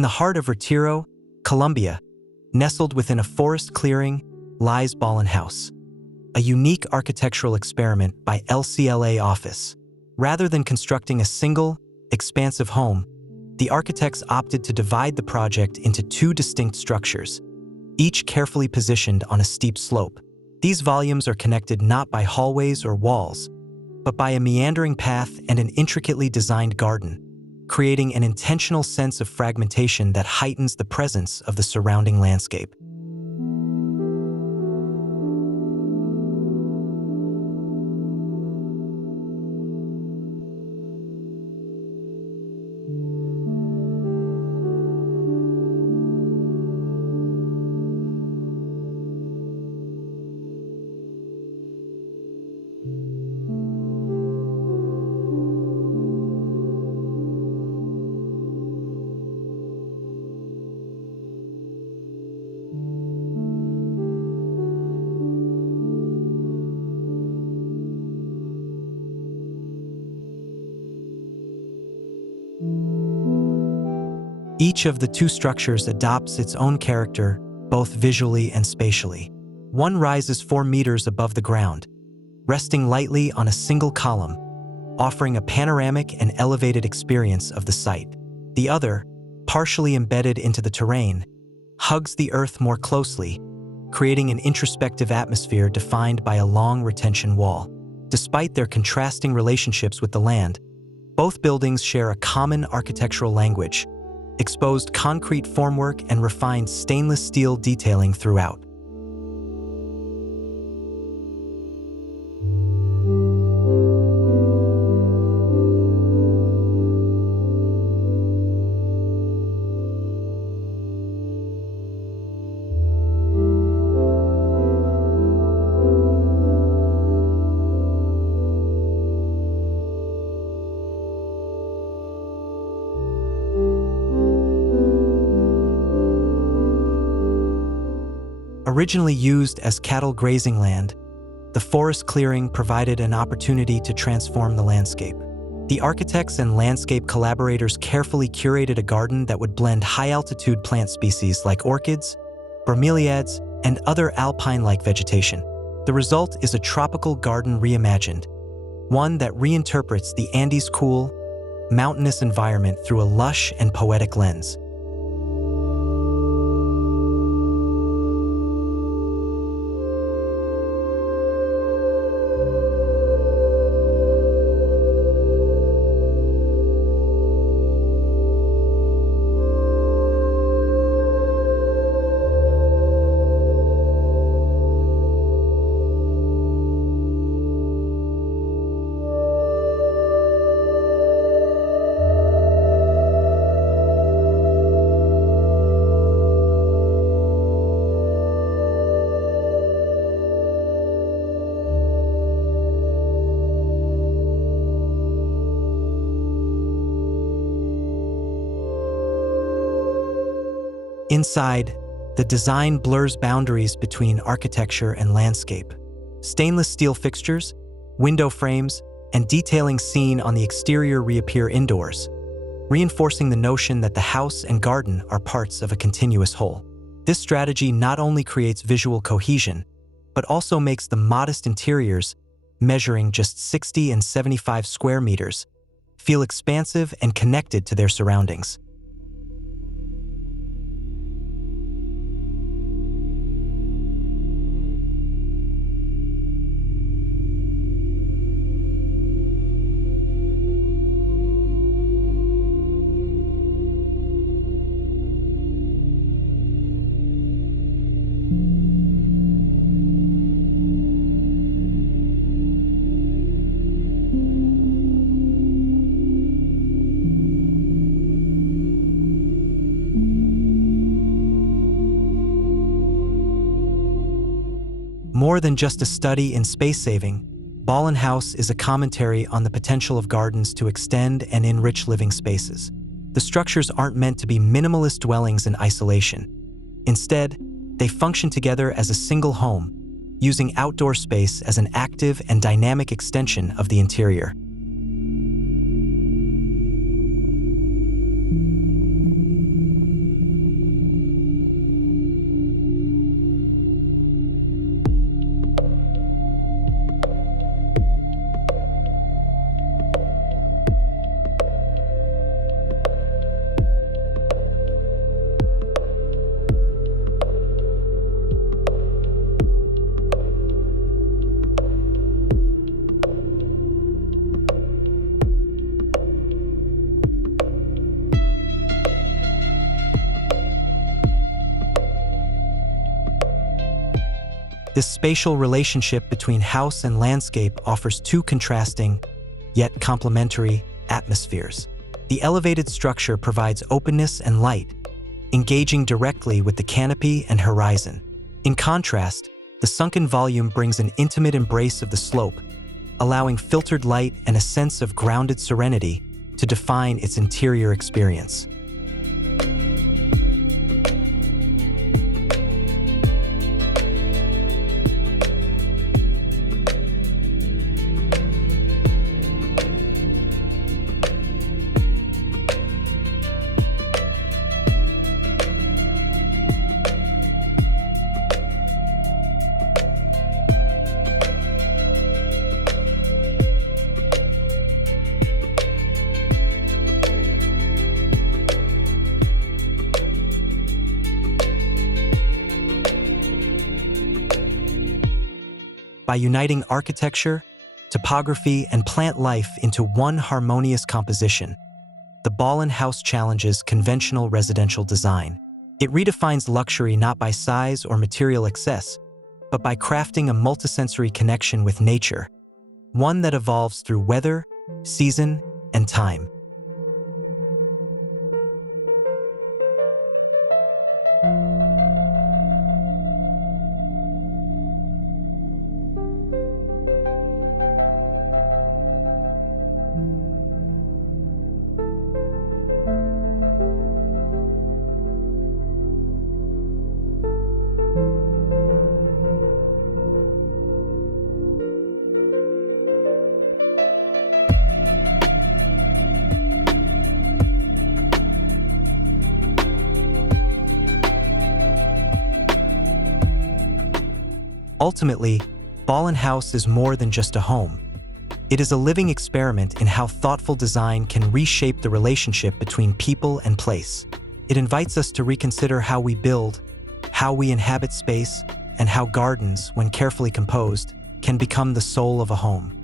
In the heart of Retiro, Colombia, nestled within a forest clearing, lies Ballen House, a unique architectural experiment by LCLA Office. Rather than constructing a single, expansive home, the architects opted to divide the project into two distinct structures, each carefully positioned on a steep slope. These volumes are connected not by hallways or walls, but by a meandering path and an intricately designed garden, creating an intentional sense of fragmentation that heightens the presence of the surrounding landscape. Each of the two structures adopts its own character, both visually and spatially. One rises 4 meters above the ground, resting lightly on a single column, offering a panoramic and elevated experience of the site. The other, partially embedded into the terrain, hugs the earth more closely, creating an introspective atmosphere defined by a long retention wall. Despite their contrasting relationships with the land, both buildings share a common architectural language, exposed concrete formwork and refined stainless steel detailing throughout. Originally used as cattle grazing land, the forest clearing provided an opportunity to transform the landscape. The architects and landscape collaborators carefully curated a garden that would blend high-altitude plant species like orchids, bromeliads, and other alpine-like vegetation. The result is a tropical garden reimagined, one that reinterprets the Andes' cool, mountainous environment through a lush and poetic lens. Inside, the design blurs boundaries between architecture and landscape. Stainless steel fixtures, window frames, and detailing seen on the exterior reappear indoors, reinforcing the notion that the house and garden are parts of a continuous whole. This strategy not only creates visual cohesion, but also makes the modest interiors, measuring just 60 and 75 square meters, feel expansive and connected to their surroundings. More than just a study in space saving, Ballen House is a commentary on the potential of gardens to extend and enrich living spaces. The structures aren't meant to be minimalist dwellings in isolation. Instead, they function together as a single home, using outdoor space as an active and dynamic extension of the interior. This spatial relationship between house and landscape offers two contrasting, yet complementary, atmospheres. The elevated structure provides openness and light, engaging directly with the canopy and horizon. In contrast, the sunken volume brings an intimate embrace of the slope, allowing filtered light and a sense of grounded serenity to define its interior experience. By uniting architecture, topography, and plant life into one harmonious composition, the Ballen House challenges conventional residential design. It redefines luxury not by size or material excess, but by crafting a multisensory connection with nature, one that evolves through weather, season, and time. Ultimately, Ballen House is more than just a home. It is a living experiment in how thoughtful design can reshape the relationship between people and place. It invites us to reconsider how we build, how we inhabit space, and how gardens, when carefully composed, can become the soul of a home.